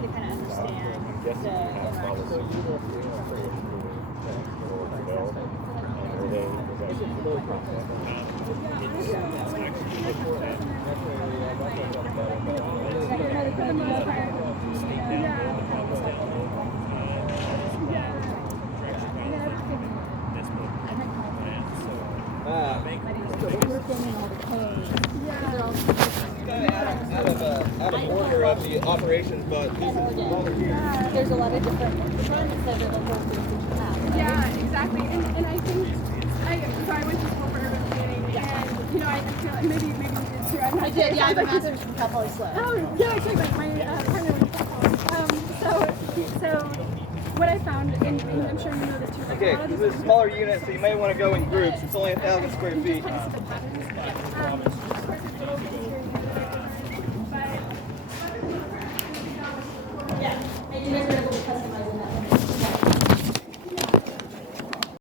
trying to kind of understand the out of order of the operations, but this is over here. There's a lot of different components that are the whole things that you have. Yeah, exactly. And I think I went to school for urban planning, and you know I feel like maybe you did too. I'm not I did, yeah, I have a sure. master's from Cal Poly Sloan. Oh, yeah, exactly. My partner went to Cal Poly. So what I found, and I'm sure you know this too. Okay, this is a smaller unit, so you may want to go in groups. It's only 1,000 square feet. Kind of see the patterns.